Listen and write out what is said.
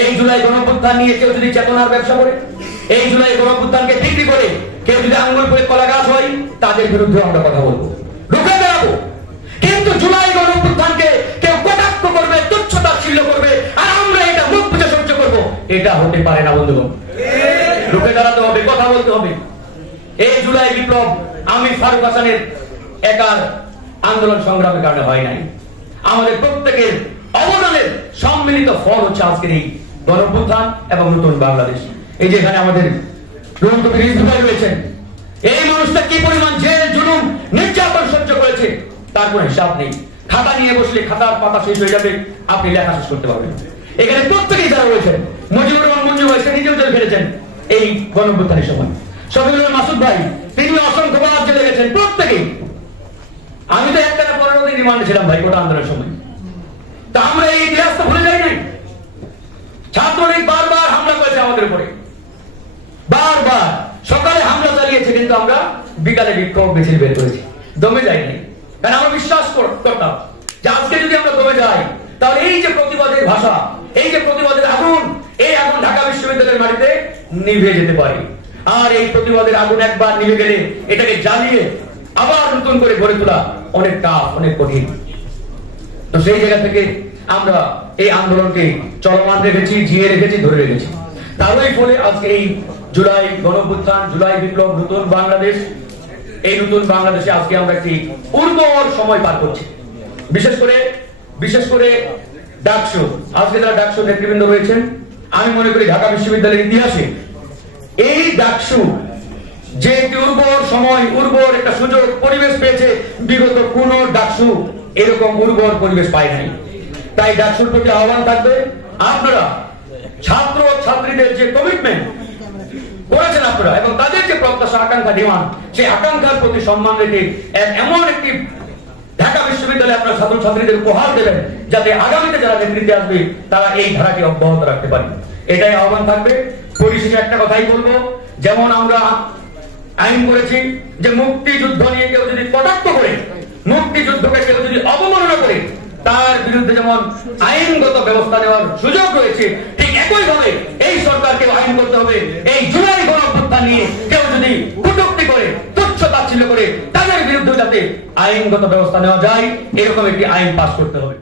এই জুলাই গণঅভ্যুত্থান নিয়ে কেউ যদি চেতনার ব্যবসা করে, এই জুলাই গণঅভ্যুত্থানকে বিক্রি করে কেউ যদি আঙ্গুল করে কলা গাছ হয়, তাদের বিরুদ্ধে আমরা কথা বলবো, রুখে দাঁড়াবো। কিন্তু জুলাই গণঅভ্যুত্থানকে কেউ কটাক্ষ করবে, তুচ্ছ-তাচ্ছিল্য করবে, আর আমরা এটা মুখ বুজে সহ্য করবো, এটা হতে পারে না বন্ধুগণ। রুখে দাঁড়াতে হবে, কথা বলতে হবে। এই জুলাই বিপ্লব আমি ফারুক হাসানের একার আন্দোলন সংগ্রামের কারণে হয় নাই, আমাদের প্রত্যেকের অবদানের সম্মিলিত ফল হচ্ছে আজকের এই গণঅভ্যুত্থান এবং নতুন বাংলাদেশ। এই যে এখানে আমাদের রয়েছেন, এই মানুষটা কি পরিমাণ জেল জুলুম নির্যাতন সহ্য করেছে তার কোনো হিসাব নেই। খাতা নিয়ে বসলে খাতার পাতা শেষ হয়ে যাবে, আপনি লেখা শেষ করতে পারবেন। এখানে প্রত্যেকেই যারা রয়েছেন, মুজিবুর রহমান মঞ্জু ভাই সে নিজেও জেল খেটেছেন এই গণঅভ্যুত্থানের সময়, শফিকুল মাসুদ ভাই তিনি অসংখ্যবার জেলে গেছেন, প্রত্যেকেই। আমি তো একটা 15 দিন রিমান্ডে ছিলাম ভাই গোটা আন্দোলনের সময়। তা আমরা এই ইতিহাস তো ভুলে যাই নাই। ছাত্রলীগ বারবার হামলা করেছে আমাদের উপরে, বারবার সকালে হামলা চালিয়েছে, কিন্তু আমরা বিকালে বিক্ষোভ মিছিল বের করেছি, দমে যাইনি। কারণ আমরা বিশ্বাস করতাম যে আজকে যদি আমরা দমে যাই তাহলে এই যে প্রতিবাদের ভাষা, এই যে প্রতিবাদের আগুন, এই আগুন ঢাকা বিশ্ববিদ্যালয়ের মাটিতে নিভে যেতে পারে। আর এই প্রতিবাদের আগুন একবার নিভে গেলে এটাকে জ্বালিয়ে আবার নতুন করে গড়ে তোলা অনেক টাফ, অনেক কঠিন। তো সেই জায়গা থেকে আমরা এই আন্দোলনকে চলমান রেখেছি, জিয়ে রেখেছি, ধরে রেখেছি। তারই ফলে আজকে এই জুলাই গণঅভ্যুত্থান, জুলাই বিপ্লব, নতুন বাংলাদেশ, এই নতুন বাংলাদেশে আজকে আমরা একটি উর্বর সময় পার করছি। বিশেষ করে ডাকসু, আজকে যারা ডাকসু নেতৃবৃন্দ রয়েছেন, আমি মনে করি ঢাকা বিশ্ববিদ্যালয়ের ইতিহাসে এই ডাকসু যে একটি উর্বর সময়, উর্বর একটা সুযোগ পরিবেশ পেয়েছে, বিগত কোন ডাকসু এরকম উর্বর পরিবেশ পায় নাই। তাই ডাকসুর প্রতি আহ্বান থাকবে, আপনারা ছাত্র ছাত্রীদের যে কমিটমেন্ট করেছেন আপনারা এবং তাদের যে প্রত্যাশা, আকাঙ্ক্ষা, ডিমান্ড, সেই আকাঙ্ক্ষার প্রতি সম্মান রেখে এমন একটি ঢাকা বিশ্ববিদ্যালয়ে আপনারা ছাত্র ছাত্রীদের উপহার দেবেন যাতে আগামীতে যারা নেতৃত্বে আসবে তারা এই ধারাকে অব্যাহত রাখতে পারে। এটাই আহ্বান থাকবে। পরিশেষে একটা কথাই বলবো, যেমন আমরা আইন করেছি যে মুক্তিযুদ্ধ নিয়ে কেউ যদি কটাক্ষ করে, মুক্তিযুদ্ধকে কেউ যদি অবমাননা করে, তার বিরুদ্ধে যেমন আইনগত ব্যবস্থা নেওয়ার সুযোগ রয়েছে, ঠিক একইভাবে এই সরকারকে আইন করতে হবে। এই জুলাই গণঅভ্যুত্থান নিয়ে কেউ যদি কটূক্তি করে, তুচ্ছ-তাচ্ছিল্য করে, তাদের বিরুদ্ধে যাতে আইনগত ব্যবস্থা নেওয়া যায়, এরকম একটি আইন পাস করতে হবে।